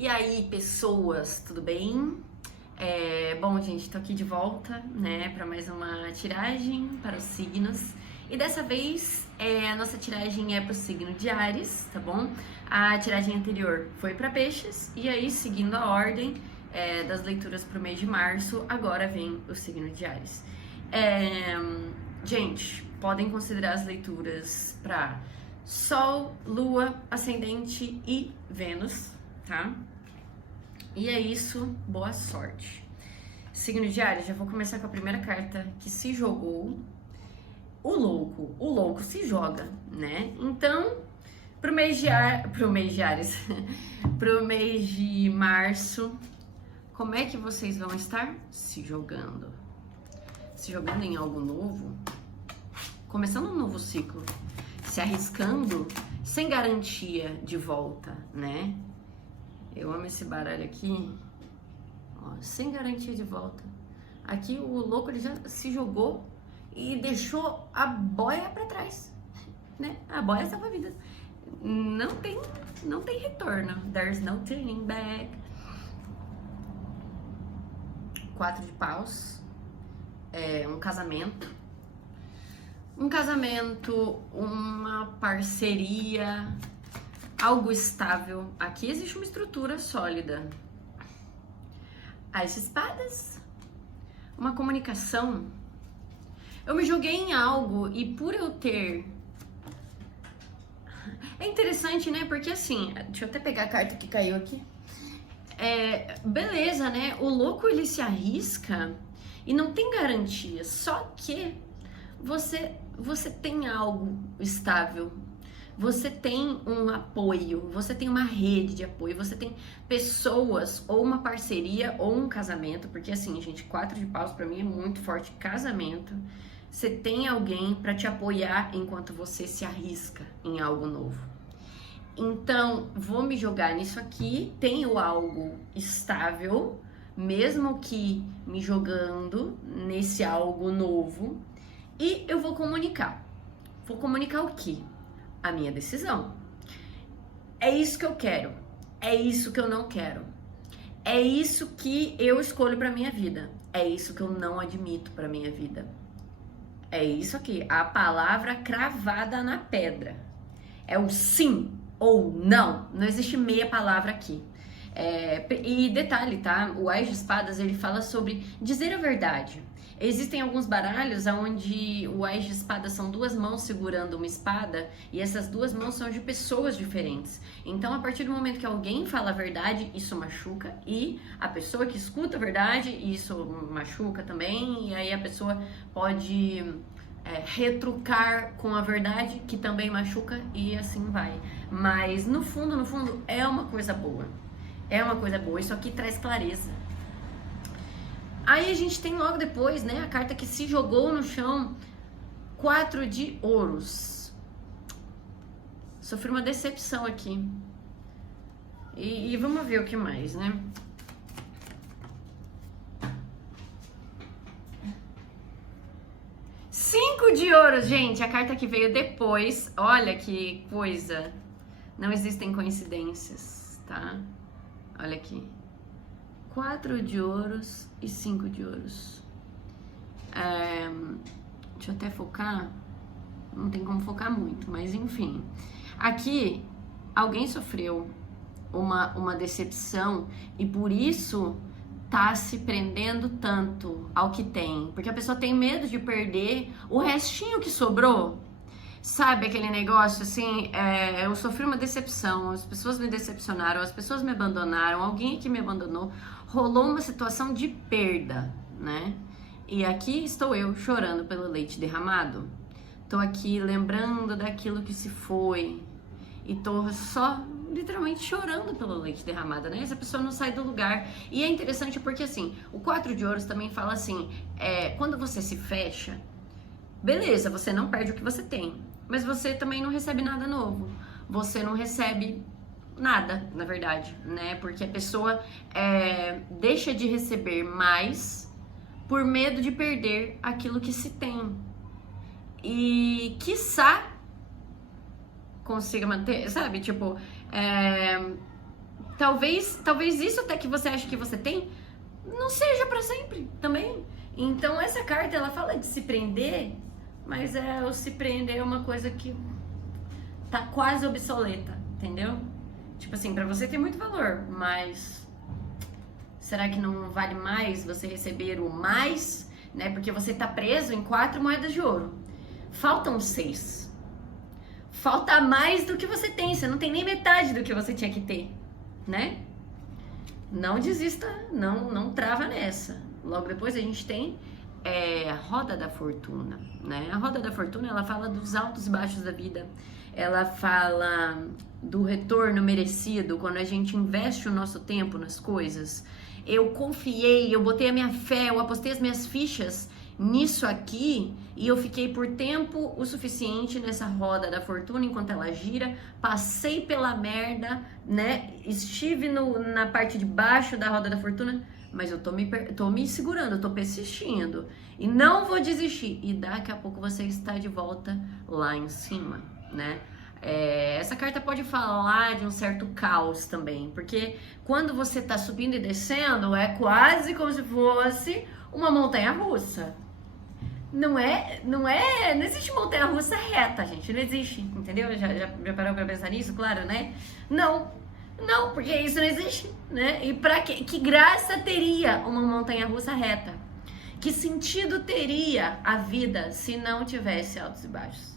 E aí, pessoas, tudo bem? Bom, gente, tô aqui de volta, né, para mais uma tiragem para os signos. E dessa vez, a nossa tiragem é para o signo de Áries, tá bom? A tiragem anterior foi para Peixes, e aí, seguindo a ordem das leituras para o mês de março, agora vem o signo de Áries. Gente, podem considerar as leituras para Sol, Lua, Ascendente e Vênus, tá? E é isso, boa sorte. Signo de Áries, já vou começar com a primeira carta que se jogou. O louco se joga, né? Então, pro mês de Áries, pro mês de março, como é que vocês vão estar? Se jogando. Se jogando em algo novo, começando um novo ciclo, se arriscando sem garantia de volta, né? Eu amo esse baralho aqui, ó, sem garantia de volta. Aqui o louco ele já se jogou e deixou a boia pra trás, né? A boia salva a vida. Não tem retorno. There's no turning back. 4 de paus. Um casamento. Uma parceria, algo estável. Aqui existe uma estrutura sólida. As espadas, uma comunicação. Eu me joguei em algo e por eu ter... É interessante, né? Porque assim, deixa eu até pegar a carta que caiu aqui. Beleza, né? O louco ele se arrisca e não tem garantia. Só que você tem algo estável. Você tem um apoio, você tem uma rede de apoio, você tem pessoas, ou uma parceria, ou um casamento, porque assim, gente, 4 de paus pra mim é muito forte, casamento. Você tem alguém pra te apoiar enquanto você se arrisca em algo novo. Então, vou me jogar nisso aqui, tenho algo estável, mesmo que me jogando nesse algo novo, e eu vou comunicar. Vou comunicar o quê? A minha decisão. É isso que eu quero. É isso que eu não quero. É isso que eu escolho para minha vida. É isso que eu não admito para minha vida. É isso aqui, a palavra cravada na pedra. É o sim ou não. Não existe meia palavra aqui. E detalhe, tá? O Ás de Espadas, ele fala sobre dizer a verdade. Existem alguns baralhos onde o Ás de Espadas são 2 mãos segurando uma espada e essas 2 mãos são de pessoas diferentes. Então, a partir do momento que alguém fala a verdade, isso machuca, e a pessoa que escuta a verdade, isso machuca também, e aí a pessoa pode retrucar com a verdade, que também machuca, e assim vai. Mas, no fundo, é uma coisa boa. É uma coisa boa, isso aqui traz clareza. Aí a gente tem logo depois, né, a carta que se jogou no chão, 4 de ouros. Sofri uma decepção aqui. E vamos ver o que mais, né? Cinco de ouros, gente, a carta que veio depois. Olha que coisa. Não existem coincidências, tá? Olha aqui. 4 de ouros e 5 de ouros. Deixa eu até focar. Não tem como focar muito, mas enfim. Aqui, alguém sofreu uma decepção e por isso tá se prendendo tanto ao que tem. Porque a pessoa tem medo de perder o restinho que sobrou. Sabe aquele negócio assim, eu sofri uma decepção, as pessoas me decepcionaram, as pessoas me abandonaram, alguém que me abandonou, rolou uma situação de perda, né? E aqui estou eu chorando pelo leite derramado. Tô aqui lembrando daquilo que se foi e tô só literalmente chorando pelo leite derramado, né? Essa pessoa não sai do lugar. E é interessante porque assim, o 4 de ouros também fala assim, quando você se fecha, beleza, você não perde o que você tem, mas você também não recebe nada novo. Você não recebe nada, na verdade, né? Porque a pessoa deixa de receber mais por medo de perder aquilo que se tem. E, quiçá, consiga manter, sabe? Tipo, talvez isso até que você acha que você tem, não seja pra sempre também. Então essa carta, ela fala de se prender, mas o se prender é uma coisa que tá quase obsoleta, entendeu? Tipo assim, pra você tem muito valor, mas será que não vale mais você receber o mais, né? Porque você tá preso em 4 moedas de ouro. Faltam 6. Falta mais do que você tem, você não tem nem metade do que você tinha que ter, né? Não desista, não trava nessa. Logo depois a gente tem a roda da fortuna, né? A roda da fortuna, ela fala dos altos e baixos da vida. Ela fala do retorno merecido, quando a gente investe o nosso tempo nas coisas. Eu confiei, eu botei a minha fé, eu apostei as minhas fichas nisso aqui e eu fiquei por tempo o suficiente nessa roda da fortuna enquanto ela gira, passei pela merda, né? Estive na parte de baixo da roda da fortuna, mas eu tô me segurando, eu tô persistindo e não vou desistir. E daqui a pouco você está de volta lá em cima, né? Essa carta pode falar de um certo caos também, porque quando você tá subindo e descendo, é quase como se fosse uma montanha-russa. Não existe montanha-russa reta, gente, não existe, entendeu? Já parou pra pensar nisso, claro, né? Não, porque isso não existe, né? E pra quê? Que graça teria uma montanha-russa reta? Que sentido teria a vida se não tivesse altos e baixos?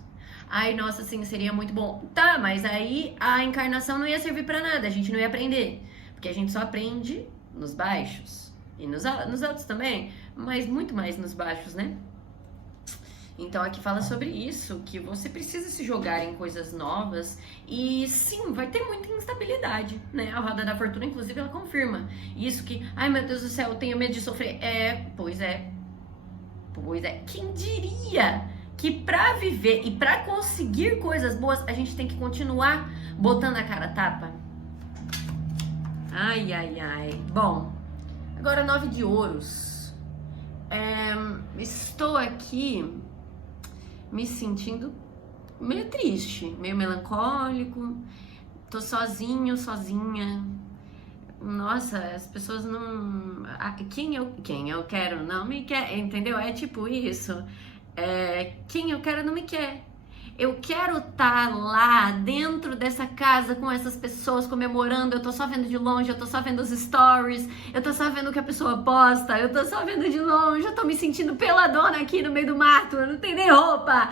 Ai, nossa, assim, seria muito bom. Tá, mas aí a encarnação não ia servir pra nada, a gente não ia aprender. Porque a gente só aprende nos baixos. E nos altos também, mas muito mais nos baixos, né? Então aqui fala sobre isso, que você precisa se jogar em coisas novas e sim, vai ter muita instabilidade, né? A roda da fortuna, inclusive, ela confirma isso que, ai meu Deus do céu, eu tenho medo de sofrer. Pois é. Quem diria que pra viver e pra conseguir coisas boas, a gente tem que continuar botando a cara a tapa? Ai. Bom, agora 9 de ouros. Estou aqui me sentindo meio triste, meio melancólico, tô sozinho, sozinha. Nossa, as pessoas não... Quem eu quero não me quer, entendeu? É tipo isso. Quem eu quero não me quer. Eu quero estar lá dentro dessa casa com essas pessoas comemorando. Eu tô só vendo de longe, eu tô só vendo os stories, eu tô só vendo o que a pessoa posta, eu tô só vendo de longe, eu tô me sentindo peladona aqui no meio do mato, eu não tenho nem roupa.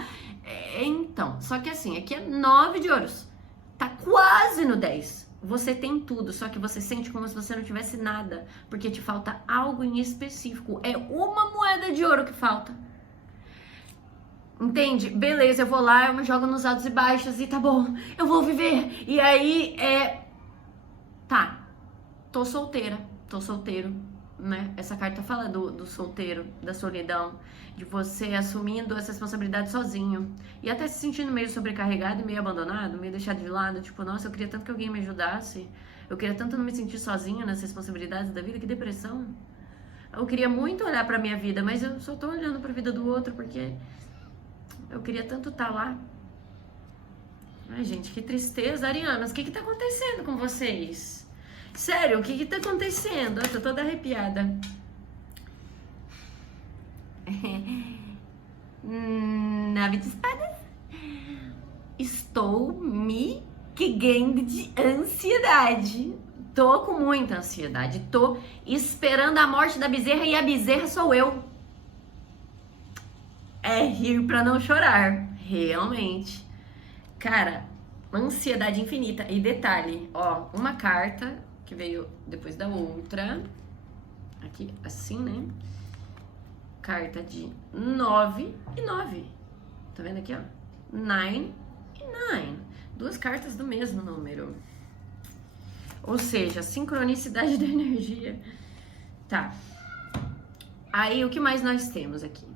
Então, só que assim, aqui é 9 de ouros, tá quase no 10. Você tem tudo, só que você sente como se você não tivesse nada, porque te falta algo em específico. É uma moeda de ouro que falta. Entende? Beleza, eu vou lá, eu me jogo nos altos e baixos e tá bom, eu vou viver. E aí, tá, tô solteiro, né? Essa carta fala do solteiro, da solidão, de você assumindo essa responsabilidade sozinho. E até se sentindo meio sobrecarregado e meio abandonado, meio deixado de lado. Tipo, nossa, eu queria tanto que alguém me ajudasse. Eu queria tanto não me sentir sozinha nas responsabilidades da vida, que depressão. Eu queria muito olhar pra minha vida, mas eu só tô olhando pra vida do outro porque... eu queria tanto estar lá. Ai, gente, que tristeza. Arianas, o que tá acontecendo com vocês? Sério, o que tá acontecendo? Eu tô toda arrepiada. Nave de espadas. Estou me cagando de ansiedade. Tô com muita ansiedade. Tô esperando a morte da bezerra e a bezerra sou eu. É rir pra não chorar, realmente. Cara, ansiedade infinita. E detalhe, ó, uma carta que veio depois da outra. Aqui, assim, né? Carta de 9 e 9. Tá vendo aqui, ó? 9 e 9. 2 cartas do mesmo número. Ou seja, sincronicidade da energia. Tá. Aí, o que mais nós temos aqui?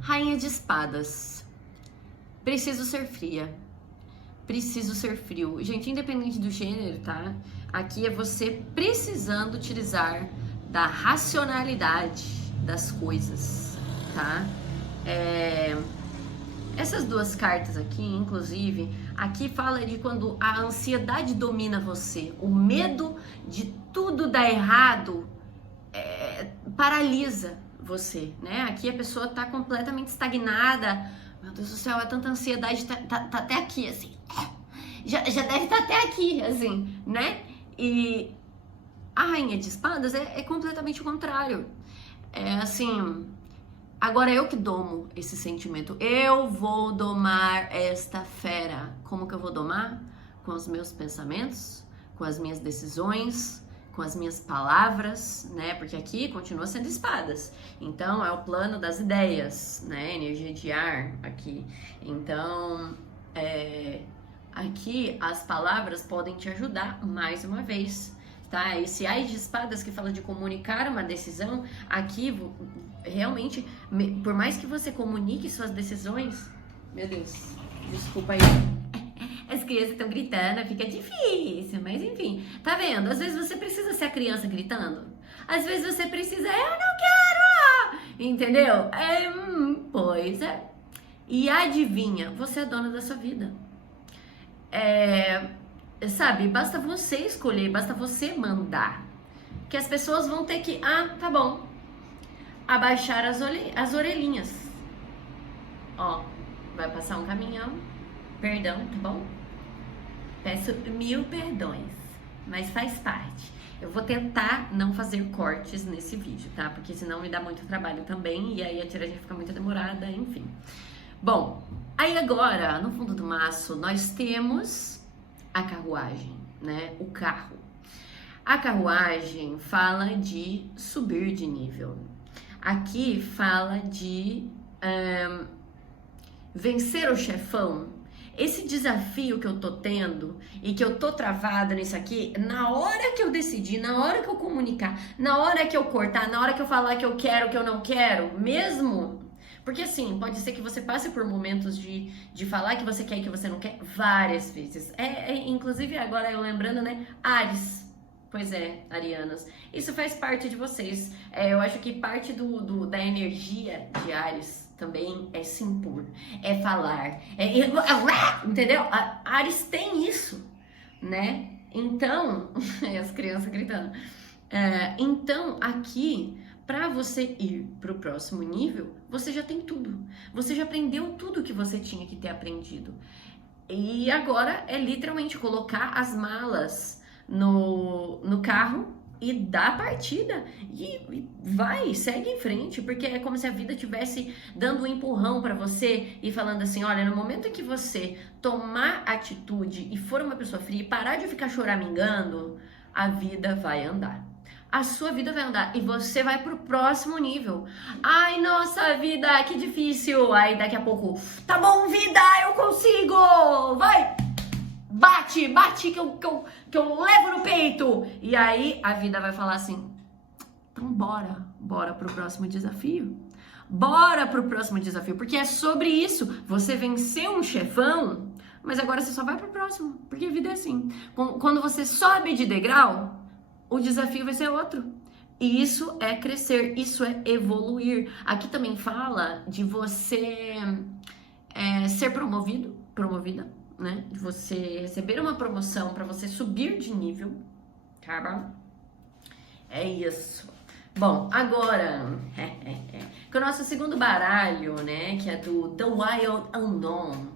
Rainha de espadas. Preciso ser fria. Preciso ser frio. Gente, independente do gênero, tá? Aqui é você precisando utilizar da racionalidade das coisas, tá? Essas duas cartas aqui, inclusive, aqui fala de quando a ansiedade domina você, o medo de tudo dar errado paralisa você, né? Aqui a pessoa tá completamente estagnada. Meu Deus do céu, é tanta ansiedade, tá até aqui, assim. Já deve estar até aqui, assim, né? E a Rainha de Espadas é completamente o contrário. É assim, agora eu que domo esse sentimento. Eu vou domar esta fera. Como que eu vou domar? Com os meus pensamentos, com as minhas decisões, com as minhas palavras, né? Porque aqui continua sendo espadas. Então é o plano das ideias, né? Energia de ar aqui. Então, aqui as palavras podem te ajudar mais uma vez, tá? Esse Ai de Espadas que fala de comunicar uma decisão, aqui realmente, por mais que você comunique suas decisões, meu Deus, desculpa aí. As crianças estão gritando, fica difícil, mas enfim, tá vendo? Às vezes você precisa ser a criança gritando, às vezes você precisa, eu não quero, entendeu? Pois é. E adivinha, você é dona da sua vida. Sabe, basta você escolher, basta você mandar. Que as pessoas vão ter que, tá bom, abaixar as orelhinhas. Ó, vai passar um caminhão, perdão, tá bom? Peço 1000 perdões, mas faz parte. Eu vou tentar não fazer cortes nesse vídeo, tá? Porque senão me dá muito trabalho também e aí a tiragem fica muito demorada, enfim. Bom, aí agora, no fundo do maço, nós temos a carruagem, né? O carro. A carruagem fala de subir de nível. Aqui fala de vencer o chefão. Esse desafio que eu tô tendo e que eu tô travada nisso aqui, na hora que eu decidir, na hora que eu comunicar, na hora que eu cortar, na hora que eu falar que eu quero, que eu não quero, mesmo... Porque assim, pode ser que você passe por momentos de falar que você quer e que você não quer várias vezes. Inclusive agora eu lembrando, né? Áries. Pois é, arianas. Isso faz parte de vocês. Eu acho que parte da energia de Áries também é se impor, é falar, entendeu? A Áries tem isso, né? Então, as crianças gritando. Então, aqui, para você ir para o próximo nível, você já tem tudo. Você já aprendeu tudo que você tinha que ter aprendido. E agora é literalmente colocar as malas no carro e dar a partida. E vai, segue em frente, porque é como se a vida estivesse dando um empurrão para você e falando assim, olha, no momento em que você tomar atitude e for uma pessoa fria e parar de ficar choramingando, a vida vai andar. A sua vida vai andar e você vai pro próximo nível. Ai, nossa vida, que difícil. Aí daqui a pouco, tá bom, vida, eu consigo. Vai, bate que eu levo no peito. E aí a vida vai falar assim, então bora pro próximo desafio. Bora pro próximo desafio, porque é sobre isso. Você venceu um chefão, mas agora você só vai pro próximo, porque a vida é assim. Quando você sobe de degrau, o desafio vai ser outro. E isso é crescer, isso é evoluir. Aqui também fala de você ser promovida, né? De você receber uma promoção para você subir de nível, tá bom? É isso. Bom, agora, com o nosso segundo baralho, né? Que é do The Wild Unknown.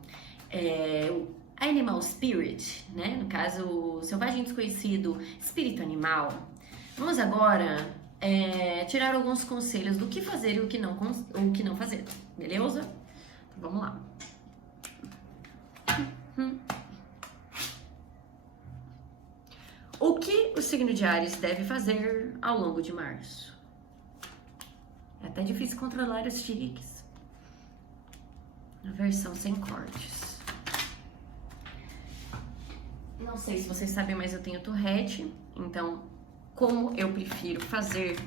Animal Spirit, né? No caso, selvagem desconhecido, espírito animal. Vamos agora tirar alguns conselhos do que fazer e o que não fazer, beleza? Então, vamos lá. O que o signo de Áries deve fazer ao longo de março? É até difícil controlar os tiriques. A versão sem cortes. Não sei se vocês sabem, mas eu tenho Tourette, então como eu prefiro fazer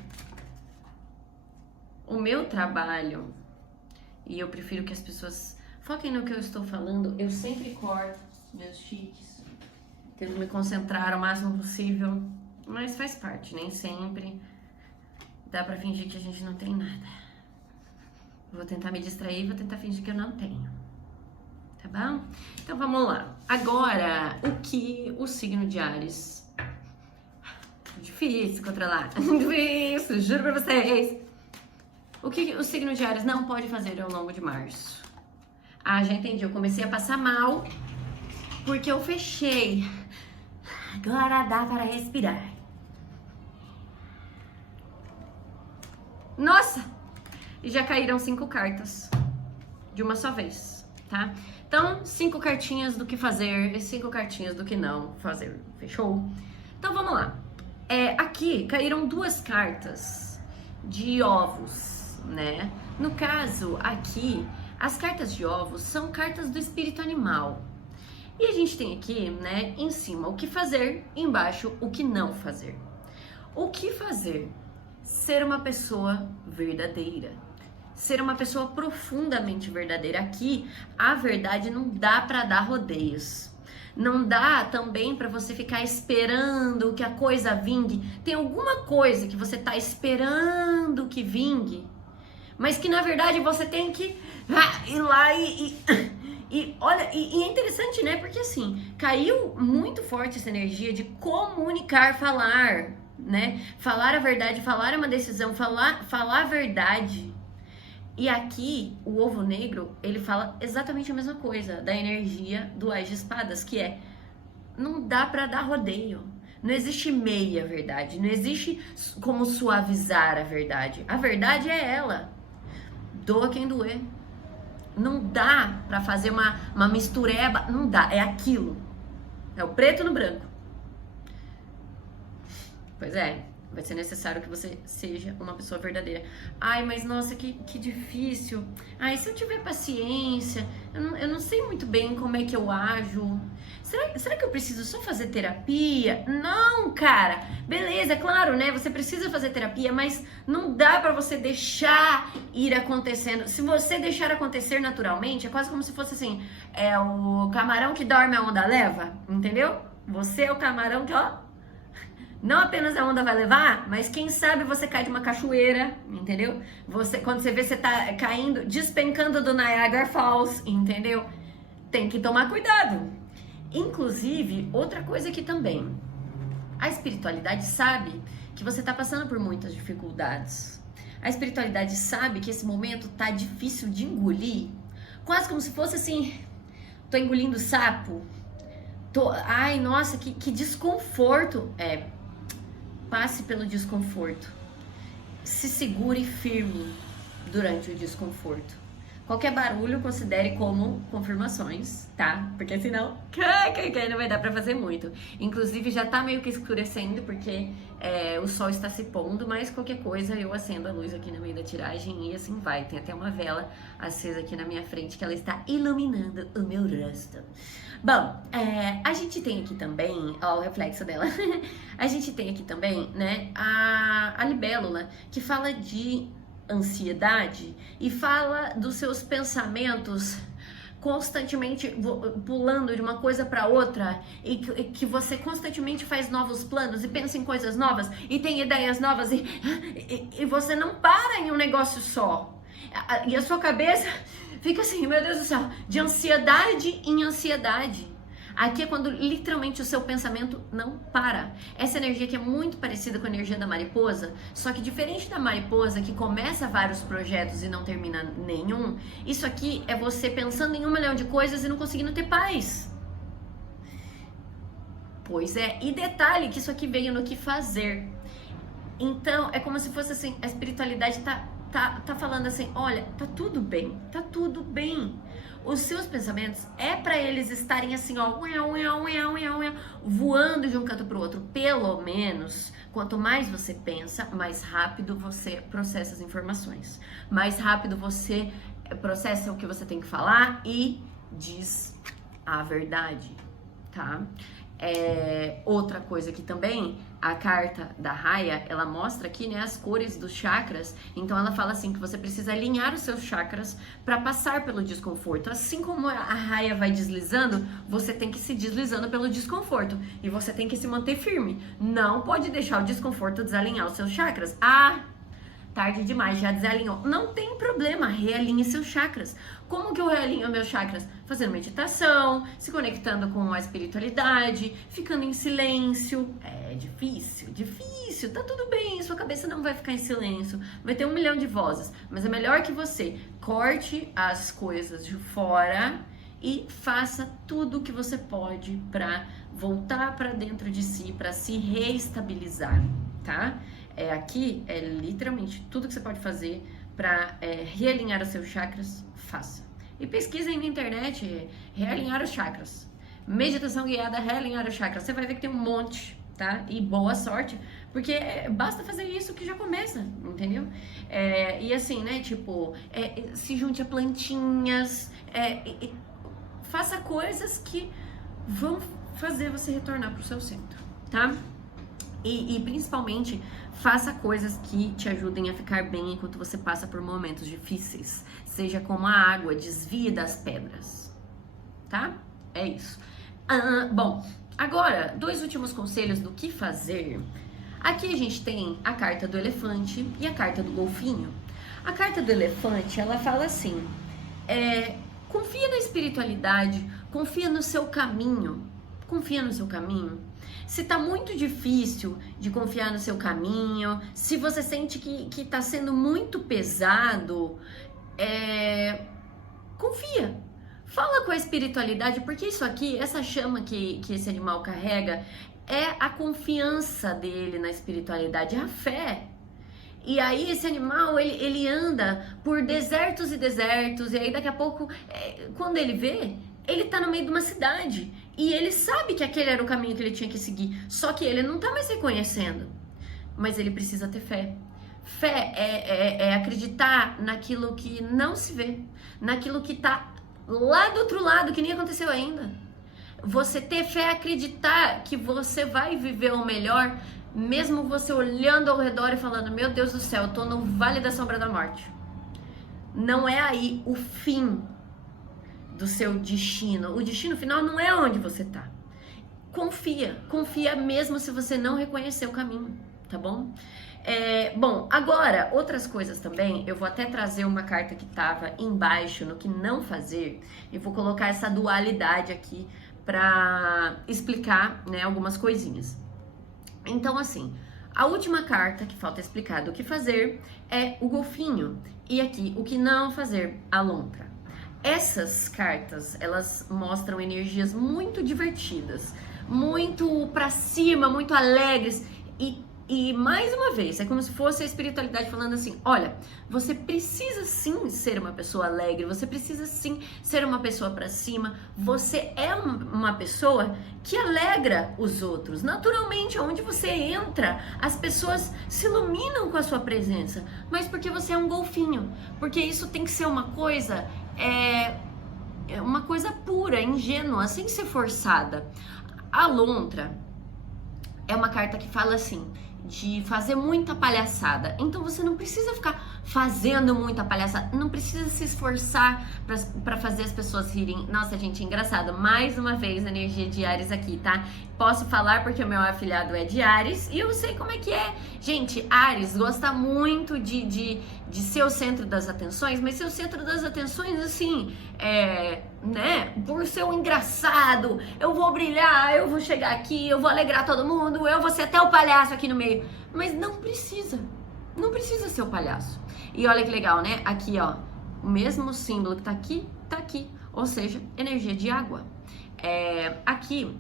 o meu trabalho e eu prefiro que as pessoas foquem no que eu estou falando, eu sempre corto meus tiques, tento me concentrar o máximo possível, mas faz parte, nem sempre dá pra fingir que a gente não tem nada. Vou tentar me distrair, vou tentar fingir que eu não tenho. tá bom? Então vamos lá. Agora, o que o signo de Áries... Difícil controlar, difícil, juro pra vocês. O que o signo de Áries não pode fazer ao longo de março? Ah, já entendi, eu comecei a passar mal porque eu fechei. Agora dá para respirar. Nossa! E já caíram 5 cartas de uma só vez, tá? Então, 5 cartinhas do que fazer e 5 cartinhas do que não fazer, fechou? Então vamos lá. Aqui caíram 2 cartas de ovos, né? No caso, aqui, as cartas de ovos são cartas do espírito animal. E a gente tem aqui, né, em cima, o que fazer, embaixo, o que não fazer. O que fazer? Ser uma pessoa verdadeira. Ser uma pessoa profundamente verdadeira. Aqui, a verdade não dá pra dar rodeios. Não dá também pra você ficar esperando que a coisa vingue. Tem alguma coisa que você tá esperando que vingue, mas que na verdade você tem que ir lá olha, e é interessante, né? Porque assim, caiu muito forte essa energia de comunicar, falar, né? Falar a verdade, falar uma decisão, falar a verdade. E aqui, o ovo negro, ele fala exatamente a mesma coisa, da energia do Ás de Espadas, que é, não dá pra dar rodeio. Não existe meia verdade, não existe como suavizar a verdade. A verdade é ela. Doa quem doer. Não dá pra fazer uma mistureba, não dá, é aquilo. É o preto no branco. Pois é. Vai ser necessário que você seja uma pessoa verdadeira. Ai, mas nossa, que difícil. Ai, se eu tiver paciência, eu não sei muito bem como é que eu ajo. Será que eu preciso só fazer terapia? Não, cara. Beleza, é claro, né? Você precisa fazer terapia, mas não dá pra você deixar ir acontecendo. Se você deixar acontecer naturalmente, é quase como se fosse assim, o camarão que dorme a onda leva, entendeu? Você é o camarão que, ó, não apenas a onda vai levar, mas quem sabe você cai de uma cachoeira, entendeu? Quando você vê, você tá caindo, despencando do Niagara Falls, entendeu? Tem que tomar cuidado. Inclusive, outra coisa aqui também. A espiritualidade sabe que você tá passando por muitas dificuldades. A espiritualidade sabe que esse momento tá difícil de engolir. Quase como se fosse assim, tô engolindo sapo. Ai, nossa, que desconforto. Passe pelo desconforto. Se segure firme durante o desconforto. Qualquer barulho considere como confirmações, tá? Porque senão, não vai dar pra fazer muito. Inclusive já tá meio que escurecendo porque o sol está se pondo, mas qualquer coisa eu acendo a luz aqui no meio da tiragem e assim vai. Tem até uma vela acesa aqui na minha frente que ela está iluminando o meu rosto. Bom, a gente tem aqui também, ó, o reflexo dela. A gente tem aqui também, né, a libélula, que fala de ansiedade e fala dos seus pensamentos constantemente pulando de uma coisa para outra e que você constantemente faz novos planos e pensa em coisas novas e tem ideias novas e você não para em um negócio só. E a sua cabeça fica assim, meu Deus do céu, de ansiedade em ansiedade. Aqui é quando literalmente o seu pensamento não para. Essa energia que é muito parecida com a energia da mariposa, só que diferente da mariposa que começa vários projetos e não termina nenhum, isso aqui é você pensando em 1 milhão de coisas e não conseguindo ter paz. Pois é, e detalhe que isso aqui veio no que fazer. Então, é como se fosse assim, a espiritualidade tá falando assim, olha, tá tudo bem, tá tudo bem. Os seus pensamentos é para eles estarem assim, ó, voando de um canto pro outro. Pelo menos, quanto mais você pensa, mais rápido você processa as informações. Mais rápido você processa o que você tem que falar e diz a verdade, tá? Outra coisa aqui também, a carta da Raia, ela mostra aqui, né, as cores dos chakras. Então ela fala assim que você precisa alinhar os seus chakras para passar pelo desconforto. Assim como a Raia vai deslizando, você tem que se deslizando pelo desconforto e você tem que se manter firme. Não pode deixar o desconforto desalinhar os seus chakras. tarde demais, já desalinhou. Não tem problema, realinhe seus chakras. Como que eu realinho meus chakras? Fazendo meditação, se conectando com a espiritualidade, ficando em silêncio. É difícil, tá tudo bem, sua cabeça não vai ficar em silêncio, vai ter 1 milhão de vozes, mas é melhor que você corte as coisas de fora e faça tudo o que você pode para voltar para dentro de si, para se reestabilizar, tá? Aqui é literalmente tudo que você pode fazer para realinhar os seus chakras, faça. E pesquisem na internet, realinhar os chakras. Meditação guiada, realinhar os chakras. Você vai ver que tem um monte, tá? E boa sorte, porque basta fazer isso que já começa, entendeu? E assim, né, tipo, se junte a plantinhas, faça coisas que vão fazer você retornar pro seu centro, tá? E principalmente, faça coisas que te ajudem a ficar bem enquanto você passa por momentos difíceis. Seja como a água, desvie das pedras, tá? É isso. Bom, agora, 2 últimos conselhos do que fazer. Aqui a gente tem a carta do elefante e a carta do golfinho. A carta do elefante, ela fala assim, confia na espiritualidade, confia no seu caminho. Confia no seu caminho. Se tá muito difícil de confiar no seu caminho, se você sente que tá sendo muito pesado, confia. Fala com a espiritualidade, porque isso aqui, essa chama que esse animal carrega, é a confiança dele na espiritualidade, é a fé. E aí esse animal, ele anda por desertos e desertos, e aí daqui a pouco, quando ele vê, ele tá no meio de uma cidade e ele sabe que aquele era o caminho que ele tinha que seguir, só que ele não tá mais reconhecendo, mas ele precisa ter fé. Fé é acreditar naquilo que não se vê, naquilo que tá lá do outro lado, que nem aconteceu ainda. Você ter fé é acreditar que você vai viver o melhor, mesmo você olhando ao redor e falando, meu Deus do céu, eu tô no vale da sombra da morte. Não é aí o fim do seu destino. O destino final não é onde você tá. Confia mesmo se você não reconhecer o caminho, tá bom? Bom, agora, outras coisas também, eu vou até trazer uma carta que tava embaixo no que não fazer, e vou colocar essa dualidade aqui pra explicar, né, algumas coisinhas. Então, assim, a última carta que falta explicar do que fazer é o golfinho, e aqui, o que não fazer, a lontra. Essas cartas, elas mostram energias muito divertidas, muito pra cima, muito alegres e mais uma vez, é como se fosse a espiritualidade falando assim, olha, você precisa sim ser uma pessoa alegre, você precisa sim ser uma pessoa pra cima, você é uma pessoa que alegra os outros. Naturalmente, onde você entra, as pessoas se iluminam com a sua presença, mas porque você é um golfinho, porque isso tem que ser uma coisa... uma coisa pura, ingênua, sem ser forçada. A lontra é uma carta que fala assim, de fazer muita palhaçada. Então você não precisa ficar fazendo muita palhaçada, não precisa se esforçar pra fazer as pessoas rirem. Nossa, gente, engraçado. Mais uma vez, energia de Áries aqui, tá? Posso falar porque o meu afilhado é de Áries e eu sei como é que é. Gente, Áries gosta muito de ser o centro das atenções, mas ser o centro das atenções, assim, né? Por ser um engraçado, eu vou brilhar, eu vou chegar aqui, eu vou alegrar todo mundo, eu vou ser até o palhaço aqui no meio. Mas não precisa ser o palhaço. E olha que legal, né? Aqui, ó, o mesmo símbolo que tá aqui, ou seja, energia de água. Aqui,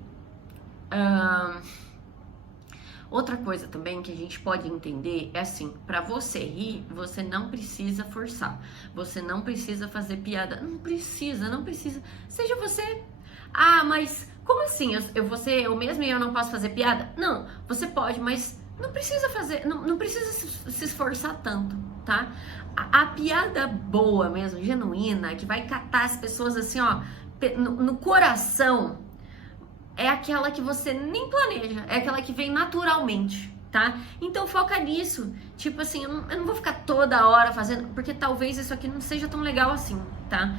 outra coisa também que a gente pode entender é assim, pra você rir, você não precisa forçar, você não precisa fazer piada, não precisa, seja você. Ah, mas como assim? Eu vou ser eu mesma e eu não posso fazer piada? Não, você pode, mas não precisa fazer, não precisa se esforçar tanto, tá? A piada boa mesmo, genuína, que vai catar as pessoas assim, ó, no coração, é aquela que você nem planeja, é aquela que vem naturalmente, tá? Então foca nisso, tipo assim, eu não vou ficar toda hora fazendo, porque talvez isso aqui não seja tão legal assim, tá?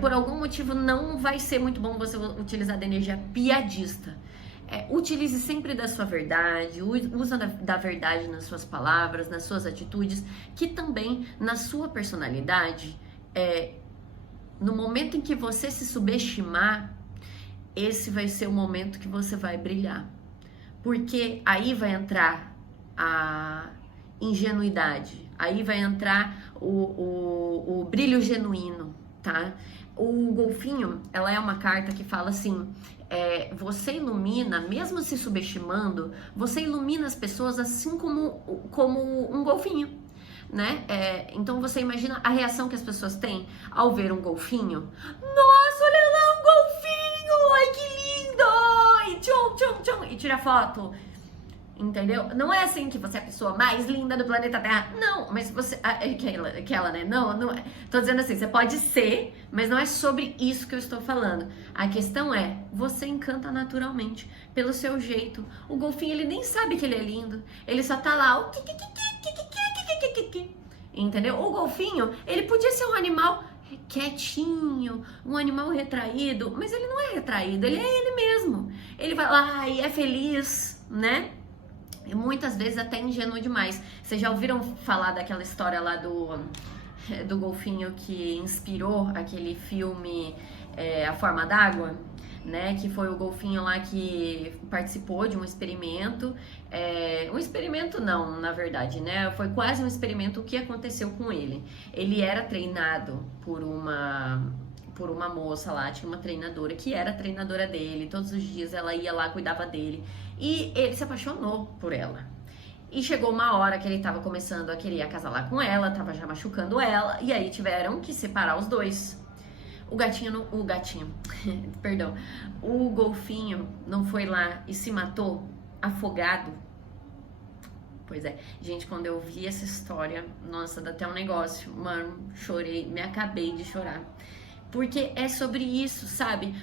Por algum motivo não vai ser muito bom você utilizar da energia piadista. Utilize sempre da sua verdade, usa da verdade nas suas palavras, nas suas atitudes, que também na sua personalidade, no momento em que você se subestimar, esse vai ser o momento que você vai brilhar. Porque aí vai entrar a ingenuidade, aí vai entrar o brilho genuíno, tá? O golfinho, ela é uma carta que fala assim, você ilumina, mesmo se subestimando, você ilumina as pessoas assim como um golfinho, né? Então você imagina a reação que as pessoas têm ao ver um golfinho. Nossa, olha lá um golfinho! Ai, que lindo! E tchum, tchum, tchum! E tira foto. Entendeu? Não é assim que você é a pessoa mais linda do planeta Terra. Não, mas você... Aquela, né? Não, tô dizendo assim, você pode ser, mas não é sobre isso que eu estou falando. A questão é, você encanta naturalmente, pelo seu jeito. O golfinho, ele nem sabe que ele é lindo. Ele só tá lá, entendeu? O golfinho, ele podia ser um animal quietinho, um animal retraído, mas ele não é retraído, ele é ele mesmo. Ele vai lá e é feliz, né? E muitas vezes até ingênuo demais. Vocês já ouviram falar daquela história lá do golfinho que inspirou aquele filme A Forma d'Água? Né, que foi o golfinho lá que participou de um experimento. Um experimento não, na verdade, né? Foi quase um experimento. O que aconteceu com ele? Ele era treinado por uma moça lá, tinha uma treinadora que era treinadora dele. Todos os dias ela ia lá, cuidava dele. E ele se apaixonou por ela. E chegou uma hora que ele tava começando a querer acasalar com ela, tava já machucando ela. E aí tiveram que separar os dois. Perdão, o golfinho não foi lá e se matou afogado? Pois é, gente, quando eu vi essa história, nossa, dá até um negócio, mano, chorei, me acabei de chorar. Porque é sobre isso, sabe?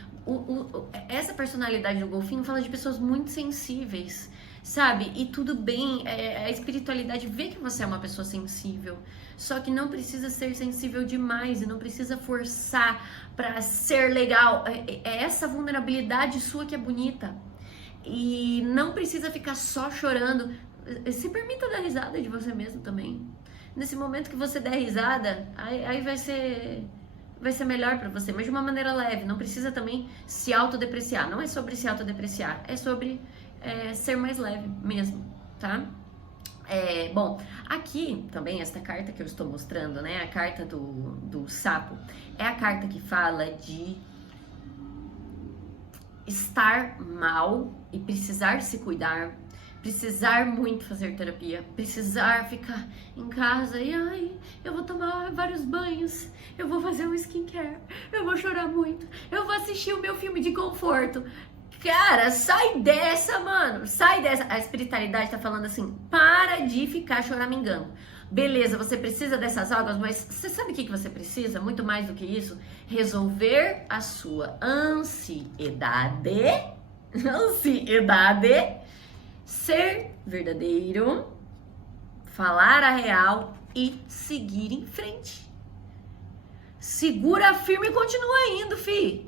Essa personalidade do golfinho fala de pessoas muito sensíveis, sabe? E tudo bem, a espiritualidade vê que você é uma pessoa sensível, só que não precisa ser sensível demais e não precisa forçar pra ser legal. É essa vulnerabilidade sua que é bonita. E não precisa ficar só chorando. Se permita dar risada de você mesmo também. Nesse momento que você der risada, aí vai ser melhor pra você, mas de uma maneira leve. Não precisa também se autodepreciar. Não é sobre se autodepreciar, é sobre ser mais leve mesmo, tá? Bom, aqui também esta carta que eu estou mostrando, né? A carta do sapo é a carta que fala de estar mal e precisar se cuidar, precisar muito fazer terapia, precisar ficar em casa e eu vou tomar vários banhos, eu vou fazer um skincare, eu vou chorar muito, eu vou assistir o meu filme de conforto. Cara, sai dessa, mano, sai dessa. A espiritualidade tá falando assim, para de ficar choramingando. Beleza, você precisa dessas águas, mas você sabe o que você precisa? Muito mais do que isso, resolver a sua ansiedade, ser verdadeiro, falar a real e seguir em frente. Segura firme e continua indo, fi.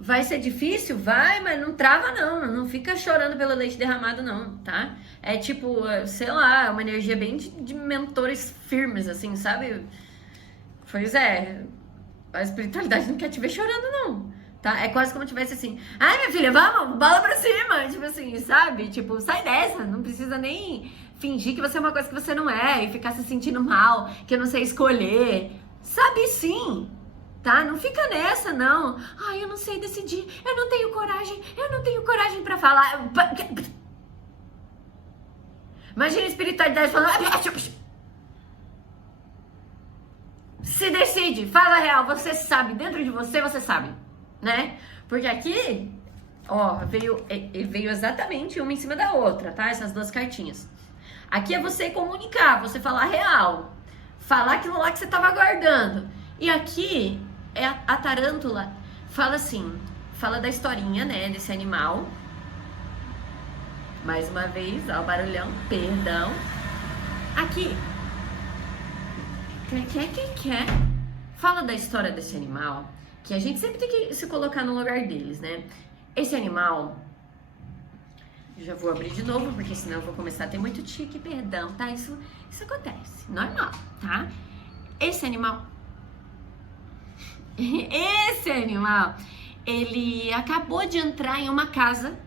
Vai ser difícil? Vai, mas não trava não. Não fica chorando pelo leite derramado não, tá? É tipo, sei lá, uma energia bem de mentores firmes, assim, sabe? Pois é, a espiritualidade não quer te ver chorando não, tá? É quase como se tivesse assim, ai minha filha, vamos, bola pra cima, tipo assim, sabe? Tipo, sai dessa, não precisa nem fingir que você é uma coisa que você não é e ficar se sentindo mal, que eu não sei escolher. Sabe sim, tá? Não fica nessa, não. Ai, eu não sei decidir, eu não tenho coragem pra falar. Imagina a espiritualidade falando... Se decide, fala a real, você sabe, dentro de você, você sabe, né? Porque aqui, ó, veio exatamente uma em cima da outra, tá? Essas duas cartinhas. Aqui é você comunicar, você falar a real, falar aquilo lá que você tava guardando. E aqui é a tarântula, fala assim, fala da historinha, né, desse animal. Mais uma vez, ó, o barulhão, perdão. Aqui, fala da história desse animal, que a gente sempre tem que se colocar no lugar deles, né? Esse animal, Já vou abrir de novo, porque senão eu vou começar a ter muito tique, perdão, tá? Isso acontece, normal, tá? Esse animal, ele acabou de entrar em uma casa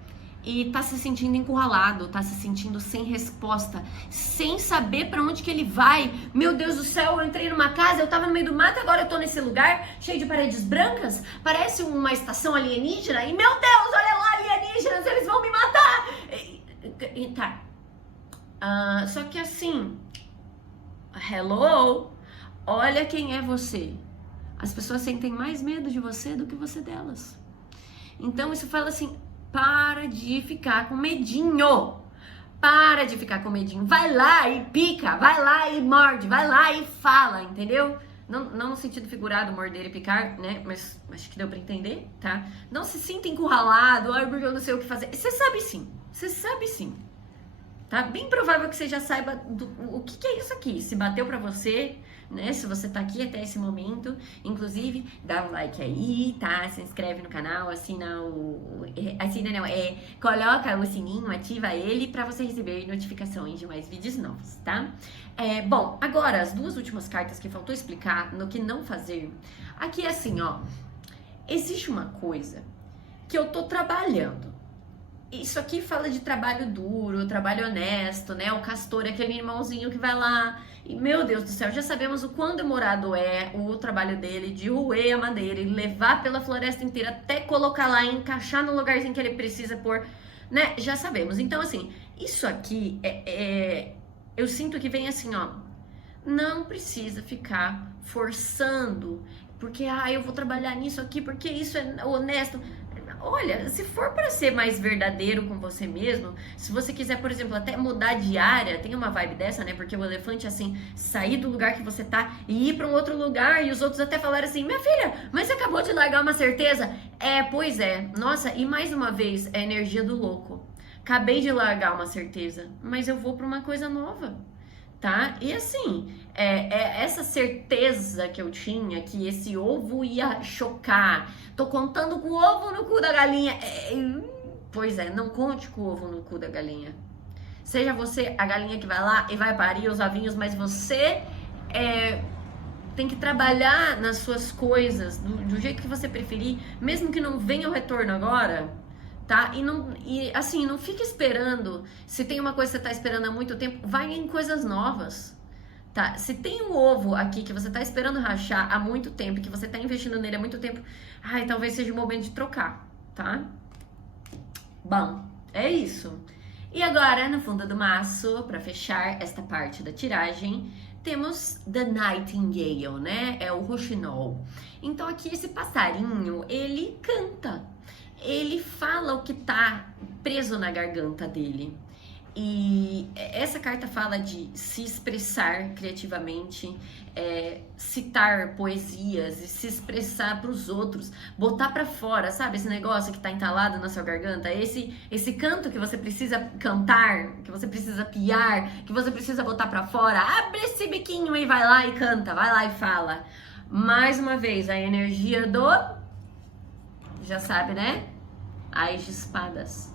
e tá se sentindo encurralado, tá se sentindo sem resposta, sem saber pra onde que ele vai. Meu Deus do céu, eu entrei numa casa, eu tava no meio do mato, agora eu tô nesse lugar cheio de paredes brancas, parece uma estação alienígena, e meu Deus, olha lá, alienígenas, eles vão me matar! Tá. Só que assim, hello, olha quem é você. As pessoas sentem mais medo de você do que você delas. Então isso fala assim, para de ficar com medinho. Para de ficar com medinho. Vai lá e pica, vai lá e morde, vai lá e fala, entendeu? Não no sentido figurado, morder e picar, né? Mas acho que deu pra entender, tá? Não se sinta encurralado, porque eu não sei o que fazer. Você sabe sim. Tá? Bem provável que você já saiba o que é isso aqui. Se bateu pra você, né? Se você tá aqui até esse momento, inclusive, dá um like aí, tá? Se inscreve no canal, coloca o sininho, ativa ele pra você receber notificações de mais vídeos novos, tá? Bom, agora, as duas últimas cartas que faltou explicar no que não fazer. Aqui é assim, ó. Existe uma coisa que eu tô trabalhando. Isso aqui fala de trabalho duro, trabalho honesto, né? O castor é aquele irmãozinho que vai lá e, meu Deus do céu, já sabemos o quão demorado é o trabalho dele de roer a madeira e levar pela floresta inteira até colocar lá e encaixar no lugarzinho que ele precisa pôr, né? Já sabemos. Então, assim, isso aqui eu sinto que vem assim, ó. Não precisa ficar forçando, porque, eu vou trabalhar nisso aqui, porque isso é honesto. Olha, se for para ser mais verdadeiro com você mesmo, se você quiser, por exemplo, até mudar de área, tem uma vibe dessa, né? Porque o elefante, assim, sair do lugar que você tá e ir para um outro lugar, e os outros até falaram assim, minha filha, mas você acabou de largar uma certeza? Pois é. Nossa, e mais uma vez, é a energia do louco. Acabei de largar uma certeza, mas eu vou para uma coisa nova. Tá? E assim, essa certeza que eu tinha que esse ovo ia chocar. Tô contando com o ovo no cu da galinha. Pois é, não conte com o ovo no cu da galinha. Seja você a galinha que vai lá e vai parir os ovinhos, mas você tem que trabalhar nas suas coisas do jeito que você preferir, mesmo que não venha o retorno agora. Tá? E assim, não fique esperando. Se tem uma coisa que você tá esperando há muito tempo, vai em coisas novas, tá? Se tem um ovo aqui que você tá esperando rachar há muito tempo, que você tá investindo nele há muito tempo, talvez seja o momento de trocar, tá? Bom, é isso. E agora, no fundo do maço, para fechar esta parte da tiragem, temos The Nightingale, né? É o roxinol. Então aqui esse passarinho, ele canta. Ele fala o que tá preso na garganta dele. E essa carta fala de se expressar criativamente, citar poesias e se expressar para os outros, botar para fora, sabe? Esse negócio que tá entalado na sua garganta, esse canto que você precisa cantar, que você precisa piar, que você precisa botar para fora. Abre esse biquinho e vai lá e canta, vai lá e fala. Mais uma vez, a energia do... Já sabe, né? As de espadas.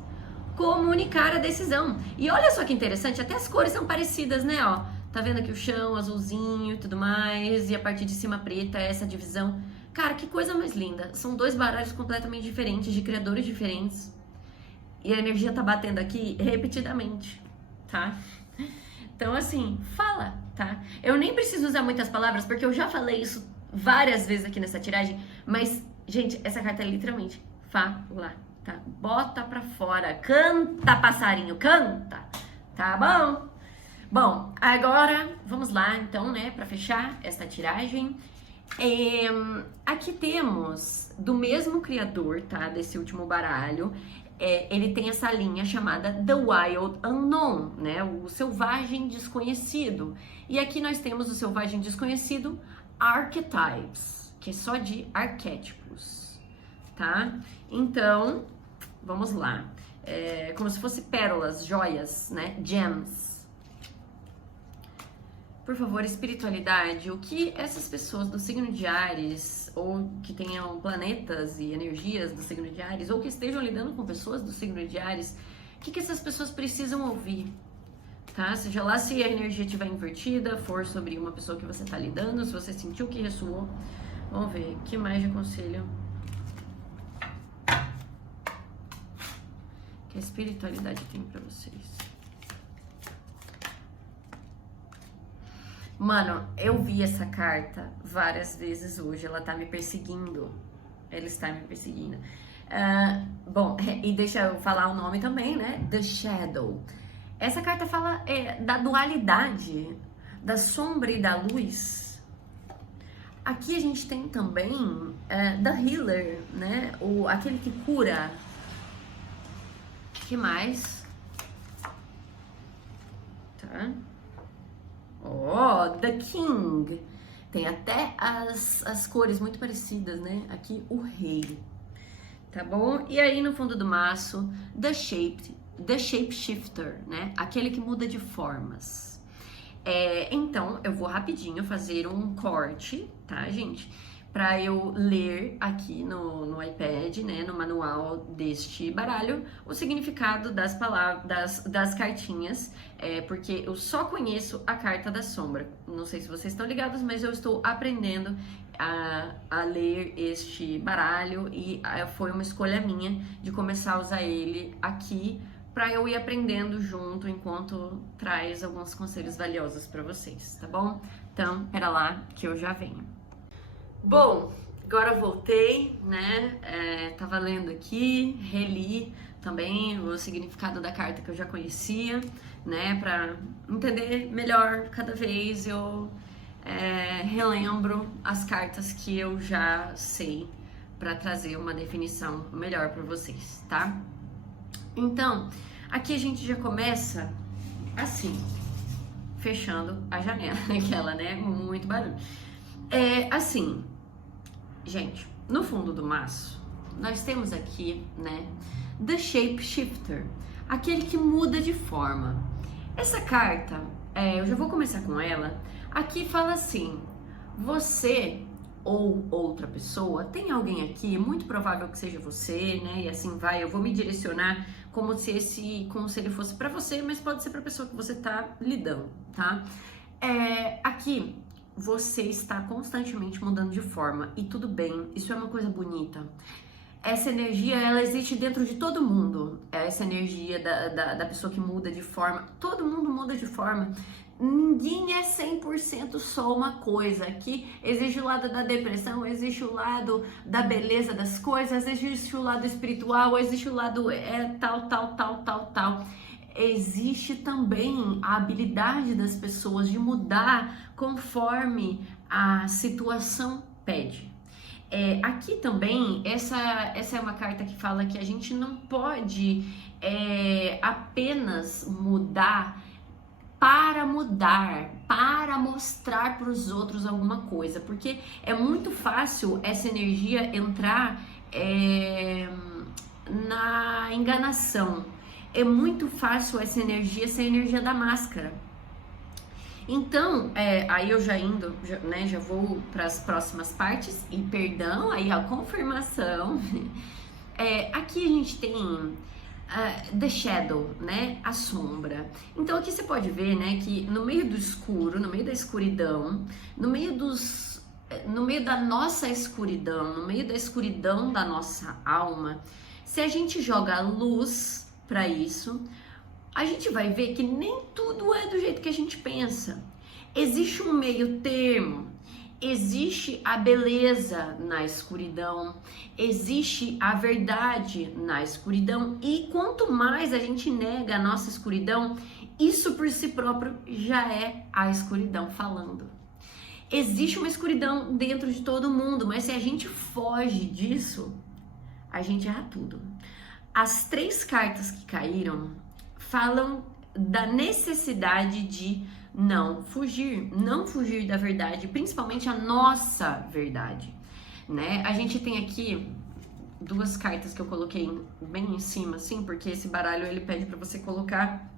Comunicar a decisão. E olha só que interessante, até as cores são parecidas, né? Ó, tá vendo aqui o chão, azulzinho e tudo mais, e a parte de cima preta, essa divisão. Cara, que coisa mais linda. São dois baralhos completamente diferentes, de criadores diferentes. E a energia tá batendo aqui repetidamente, tá? Então, assim, fala, tá? Eu nem preciso usar muitas palavras, porque eu já falei isso várias vezes aqui nessa tiragem, mas, gente, essa carta é literalmente fala. Tá? Bota pra fora, canta, passarinho, canta, tá bom? Bom, agora vamos lá então, né, pra fechar esta tiragem. Aqui temos do mesmo criador, tá, desse último baralho, ele tem essa linha chamada The Wild Unknown, né, o selvagem desconhecido. E aqui nós temos o selvagem desconhecido Archetypes, que é só de arquétipos, tá? Então... Vamos lá. Como se fosse pérolas, joias, né? Gems. Por favor, espiritualidade. O que essas pessoas do signo de Áries, ou que tenham planetas e energias do signo de Áries, ou que estejam lidando com pessoas do signo de Áries, O que essas pessoas precisam ouvir? Tá? Seja lá se a energia estiver invertida, for sobre uma pessoa que você está lidando, se você sentiu que ressoou. Vamos ver, o que mais de conselho que a espiritualidade tem pra vocês? Mano, eu vi essa carta várias vezes hoje, ela tá me perseguindo. Ela está me perseguindo. Bom, e deixa eu falar o nome também, né? The Shadow. Essa carta fala da dualidade, da sombra e da luz. Aqui a gente tem também The Healer, né? Aquele que cura. O que mais? Tá. The King. Tem até as cores muito parecidas, né? Aqui o rei. Tá bom? E aí no fundo do maço, The Shapeshifter, né? Aquele que muda de formas. Então, eu vou rapidinho fazer um corte, tá, gente? Pra eu ler aqui no iPad, né, no manual deste baralho, o significado das palavras, das cartinhas, porque eu só conheço a carta da sombra. Não sei se vocês estão ligados, mas eu estou aprendendo a ler este baralho e foi uma escolha minha de começar a usar ele aqui para eu ir aprendendo junto enquanto traz alguns conselhos valiosos para vocês, tá bom? Então, pera lá que eu já venho. Bom, agora eu voltei, né? Tava lendo aqui, reli também o significado da carta que eu já conhecia, né? Para entender melhor cada vez eu relembro as cartas que eu já sei para trazer uma definição melhor para vocês, tá? Então, aqui a gente já começa assim, fechando a janela, aquela, né? Muito barulho. Assim, gente, no fundo do maço, nós temos aqui, né, The Shapeshifter, aquele que muda de forma. Essa carta, eu já vou começar com ela. Aqui fala assim, você ou outra pessoa, tem alguém aqui, muito provável que seja você, né, e assim vai, eu vou me direcionar como se esse conselho fosse para você, mas pode ser para a pessoa que você tá lidando, tá? Aqui, você está constantemente mudando de forma e tudo bem, isso é uma coisa bonita. Essa energia, ela existe dentro de todo mundo, essa energia da pessoa que muda de forma, todo mundo muda de forma. Ninguém é 100% só uma coisa. Aqui existe o lado da depressão, existe o lado da beleza das coisas, existe o lado espiritual, existe o lado tal. Existe também a habilidade das pessoas de mudar conforme a situação pede. Aqui também, essa é uma carta que fala que a gente não pode apenas mudar, para mostrar para os outros alguma coisa, porque é muito fácil essa energia entrar na enganação. É muito fácil essa energia ser a energia da máscara. Então, aí eu já vou para as próximas partes, e perdão, aí a confirmação. Aqui a gente tem The Shadow, né, a sombra. Então aqui você pode ver, né, que no meio do escuro, no meio da escuridão, no meio da nossa escuridão, no meio da escuridão da nossa alma, se a gente joga luz para isso, a gente vai ver que nem tudo é do jeito que a gente pensa. Existe um meio termo, existe a beleza na escuridão, existe a verdade na escuridão, e quanto mais a gente nega a nossa escuridão, isso por si próprio já é a escuridão falando. Existe uma escuridão dentro de todo mundo, mas se a gente foge disso, a gente erra tudo. As 3 cartas que caíram falam da necessidade de não fugir da verdade, principalmente a nossa verdade, né? A gente tem aqui 2 cartas que eu coloquei bem em cima, assim, porque esse baralho ele pede para você colocar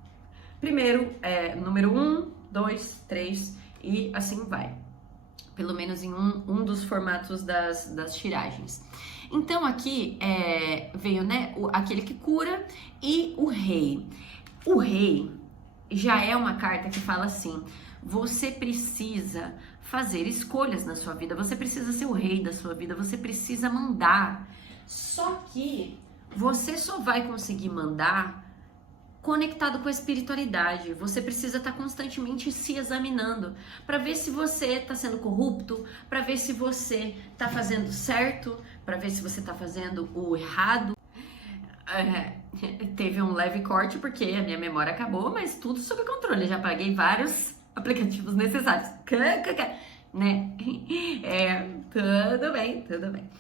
primeiro número 1, 2, 3 e assim vai. Pelo menos em um dos formatos das tiragens. Então aqui veio, né, aquele que cura e o rei. O rei já é uma carta que fala assim: você precisa fazer escolhas na sua vida, você precisa ser o rei da sua vida, você precisa mandar. Só que você só vai conseguir mandar conectado com a espiritualidade. Você precisa estar constantemente se examinando para ver se você está sendo corrupto, para ver se você está fazendo certo, para ver se você está fazendo o errado. Teve um leve corte porque a minha memória acabou, mas tudo sob controle. Já paguei vários aplicativos necessários, né? Tudo bem, tudo bem.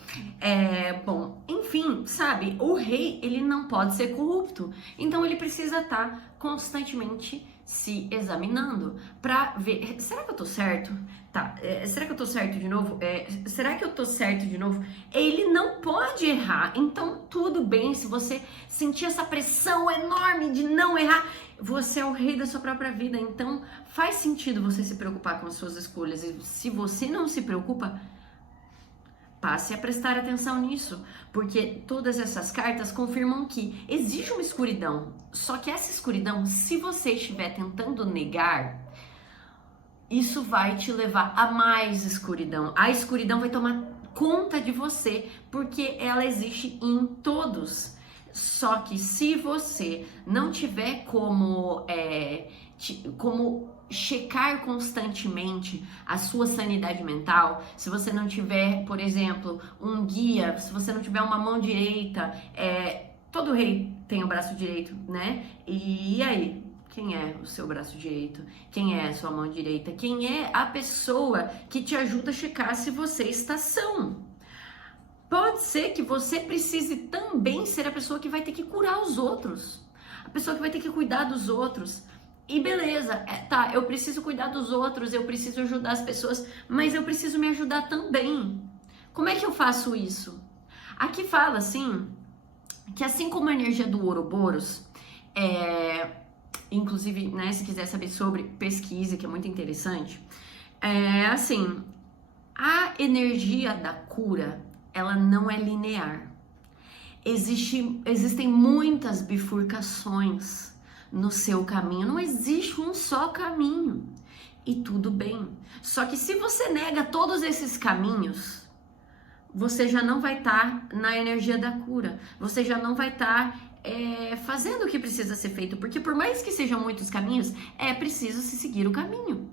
Bom, enfim, sabe, o rei, ele não pode ser corrupto, então ele precisa estar constantemente se examinando pra ver, será que eu tô certo? Tá, será que eu tô certo de novo? Será que eu tô certo de novo? Ele não pode errar, então tudo bem se você sentir essa pressão enorme de não errar. Você é o rei da sua própria vida, então faz sentido você se preocupar com as suas escolhas. E se você não se preocupa, passe a prestar atenção nisso, porque todas essas cartas confirmam que existe uma escuridão. Só que essa escuridão, se você estiver tentando negar, isso vai te levar a mais escuridão. A escuridão vai tomar conta de você, porque ela existe em todos. Só que se você não tiver como checar constantemente a sua sanidade mental, se você não tiver, por exemplo, um guia, se você não tiver uma mão direita, todo rei tem o braço direito, né? E aí? Quem é o seu braço direito? Quem é a sua mão direita? Quem é a pessoa que te ajuda a checar se você está são? Pode ser que você precise também ser a pessoa que vai ter que curar os outros, a pessoa que vai ter que cuidar dos outros. E beleza, tá, eu preciso cuidar dos outros, eu preciso ajudar as pessoas, mas eu preciso me ajudar também. Como é que eu faço isso? Aqui fala assim, que assim como a energia do Ouroboros, inclusive, né, se quiser saber sobre, pesquisa, que é muito interessante, assim, a energia da cura, ela não é linear. Existem muitas bifurcações no seu caminho, não existe um só caminho. E tudo bem. Só que se você nega todos esses caminhos, você já não vai estar na energia da cura. Você já não vai estar fazendo o que precisa ser feito. Porque por mais que sejam muitos caminhos, é preciso se seguir o caminho.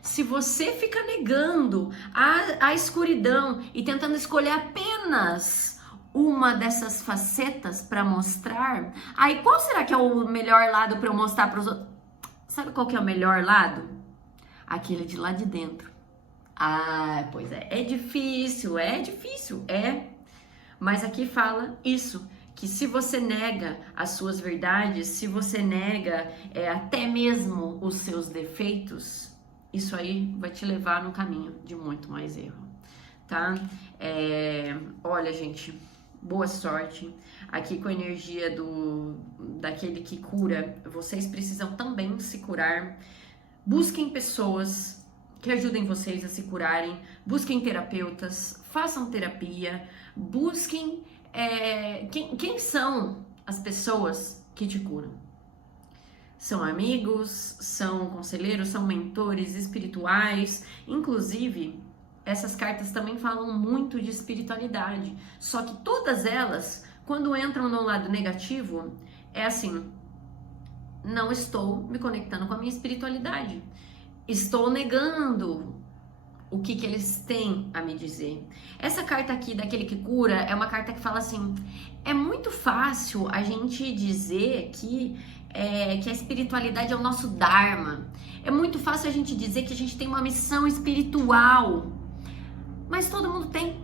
Se você fica negando a escuridão e tentando escolher apenas uma dessas facetas para mostrar, aí qual será que é o melhor lado para eu mostrar para os outros? Sabe qual que é o melhor lado? Aquele de lá de dentro. Ah, pois é difícil, mas aqui fala isso, que se você nega as suas verdades, se você nega até mesmo os seus defeitos, isso aí vai te levar no caminho de muito mais erro, tá? Olha, gente, boa sorte. Aqui com a energia daquele que cura, vocês precisam também se curar. Busquem pessoas que ajudem vocês a se curarem. Busquem terapeutas, façam terapia. Busquem quem são as pessoas que te curam. São amigos, são conselheiros, são mentores espirituais. Inclusive, essas cartas também falam muito de espiritualidade. Só que todas elas, quando entram no lado negativo, é assim: não estou me conectando com a minha espiritualidade. Estou negando o que eles têm a me dizer. Essa carta aqui, daquele que cura, é uma carta que fala assim: é muito fácil a gente dizer que a espiritualidade é o nosso dharma. É muito fácil a gente dizer que a gente tem uma missão espiritual. Mas todo mundo tem.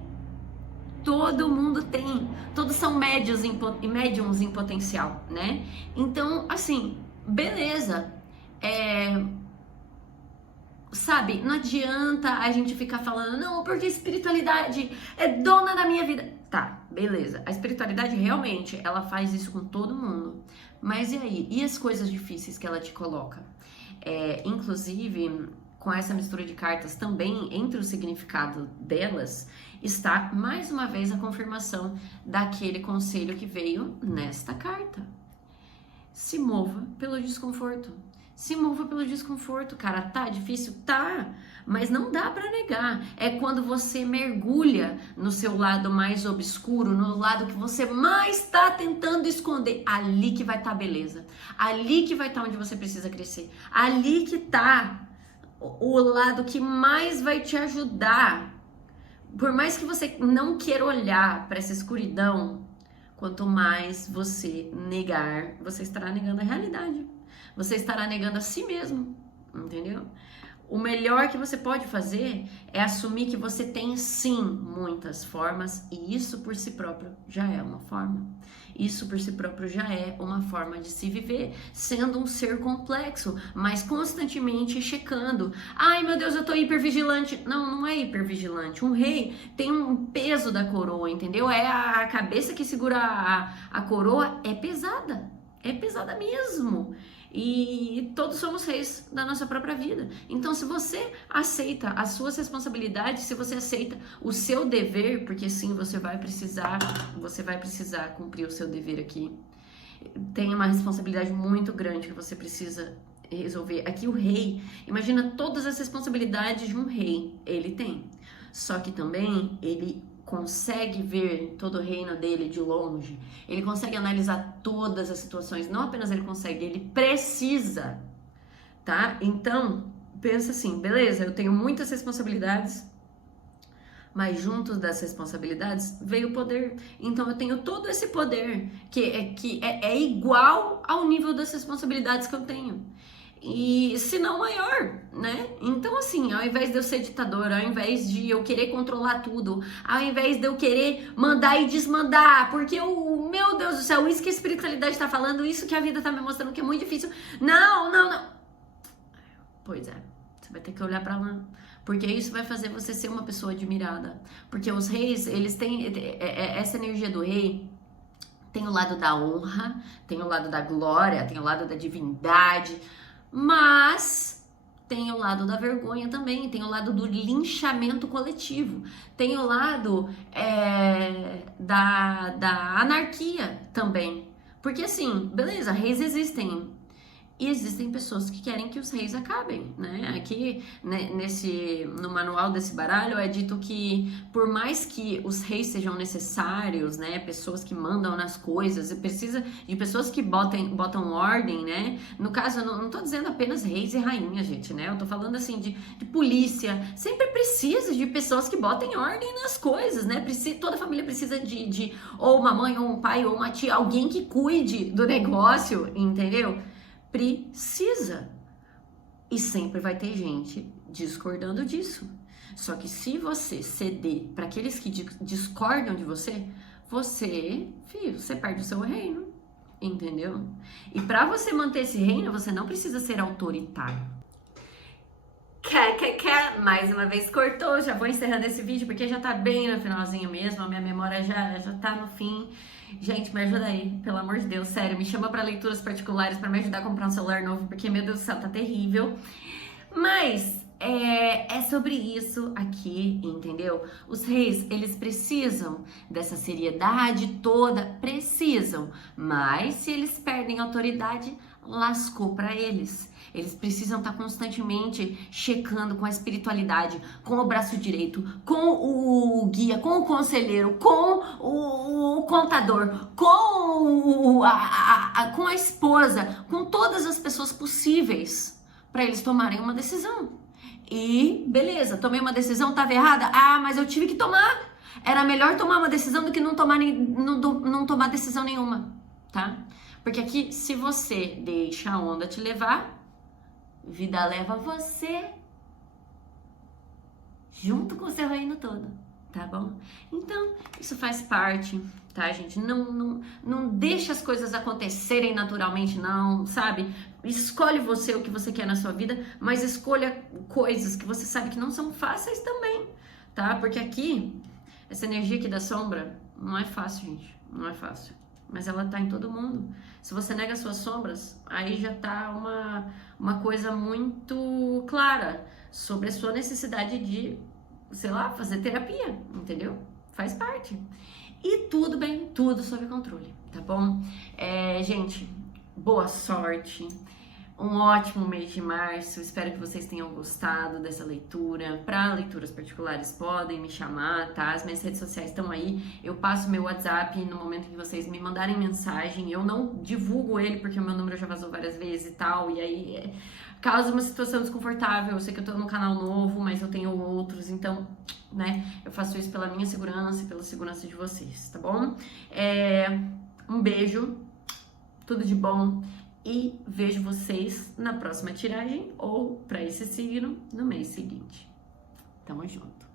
Todo mundo tem. Todos são médiums em potencial, né? Então, assim, beleza. Sabe, não adianta a gente ficar falando, não, porque a espiritualidade é dona da minha vida. Tá, beleza. A espiritualidade realmente, ela faz isso com todo mundo. Mas e aí? E as coisas difíceis que ela te coloca? Inclusive, com essa mistura de cartas também, entre o significado delas, está mais uma vez a confirmação daquele conselho que veio nesta carta. Se mova pelo desconforto. Se mova pelo desconforto, cara. Tá difícil? Tá. Mas não dá pra negar. É quando você mergulha no seu lado mais obscuro, no lado que você mais tá tentando esconder. Ali que vai estar beleza. Ali que vai estar onde você precisa crescer. Ali que tá o lado que mais vai te ajudar. Por mais que você não queira olhar para essa escuridão, quanto mais você negar, você estará negando a realidade. Você estará negando a si mesmo, entendeu? O melhor que você pode fazer é assumir que você tem sim muitas formas e isso por si próprio já é uma forma. Isso por si próprio já é uma forma de se viver, sendo um ser complexo, mas constantemente checando. Ai meu Deus, eu tô hipervigilante. Não, não é hipervigilante. Um rei tem um peso da coroa, entendeu? É a cabeça que segura a coroa, é pesada mesmo. E todos somos reis da nossa própria vida. Então, se você aceita as suas responsabilidades, se você aceita o seu dever, porque sim, você vai precisar cumprir o seu dever aqui. Tem uma responsabilidade muito grande que você precisa resolver. Aqui o rei, imagina todas as responsabilidades de um rei, ele tem. Só que também ele consegue ver todo o reino dele de longe, ele consegue analisar todas as situações, não apenas ele consegue, ele precisa, tá? Então, pensa assim, beleza, eu tenho muitas responsabilidades, mas junto das responsabilidades veio o poder, então eu tenho todo esse poder que é igual ao nível das responsabilidades que eu tenho. E se não maior, né? Então assim, ao invés de eu ser ditadora, ao invés de eu querer controlar tudo, ao invés de eu querer mandar e desmandar, porque meu Deus do céu, isso que a espiritualidade tá falando, isso que a vida tá me mostrando que é muito difícil. Não. Pois é, você vai ter que olhar pra lá, porque isso vai fazer você ser uma pessoa admirada. Porque os reis, eles têm essa energia do rei. Tem o lado da honra, tem o lado da glória, tem o lado da divindade, mas tem o lado da vergonha também, tem o lado do linchamento coletivo, tem o lado da anarquia também. Porque assim, beleza, reis existem. E existem pessoas que querem que os reis acabem, né? Aqui, né, no manual desse baralho é dito que por mais que os reis sejam necessários, né? Pessoas que mandam nas coisas, precisa de pessoas que botam ordem, né? No caso, eu não tô dizendo apenas reis e rainhas, gente, né? Eu tô falando assim de polícia. Sempre precisa de pessoas que botem ordem nas coisas, né? Toda família precisa de ou uma mãe, ou um pai, ou uma tia, alguém que cuide do negócio, entendeu? Precisa. E sempre vai ter gente discordando disso. Só que se você ceder para aqueles que discordam de você, você perde o seu reino, entendeu? E para você manter esse reino, você não precisa ser autoritário. Mais uma vez cortou, já vou encerrando esse vídeo porque já tá bem no finalzinho mesmo, a minha memória já tá no fim. Gente, me ajuda aí, pelo amor de Deus, sério, me chama pra leituras particulares pra me ajudar a comprar um celular novo, porque, meu Deus do céu, tá terrível. Mas é sobre isso aqui, entendeu? Os reis, eles precisam dessa seriedade toda, precisam, mas se eles perdem autoridade, lascou pra eles. Eles precisam estar constantemente checando com a espiritualidade, com o braço direito, com o guia, com o conselheiro, com o contador, com a esposa, com todas as pessoas possíveis para eles tomarem uma decisão. E beleza, tomei uma decisão, estava errada? Ah, mas eu tive que tomar. Era melhor tomar uma decisão do que não tomar decisão nenhuma, tá? Porque aqui, se você deixa a onda te levar, vida leva você junto com o seu reino todo, tá bom? Então, isso faz parte, tá, gente? Não deixa as coisas acontecerem naturalmente, não, sabe? Escolhe você o que você quer na sua vida, mas escolha coisas que você sabe que não são fáceis também, tá? Porque aqui, essa energia aqui da sombra não é fácil, gente. Não é fácil. mas ela tá em todo mundo. Se você nega suas sombras, aí já tá uma coisa muito clara sobre a sua necessidade de, sei lá, fazer terapia, entendeu? Faz parte. E tudo bem, tudo sob controle, tá bom? Gente, boa sorte. Um ótimo mês de março, espero que vocês tenham gostado dessa leitura. Para leituras particulares podem me chamar, tá? As minhas redes sociais estão aí. Eu passo meu WhatsApp no momento que vocês me mandarem mensagem. Eu não divulgo ele porque o meu número já vazou várias vezes e tal. E aí causa uma situação desconfortável. Eu sei que eu tô num canal novo, mas eu tenho outros, então, né? Eu faço isso pela minha segurança e pela segurança de vocês, tá bom? Um beijo, tudo de bom. E vejo vocês na próxima tiragem ou para esse signo no mês seguinte. Tamo junto!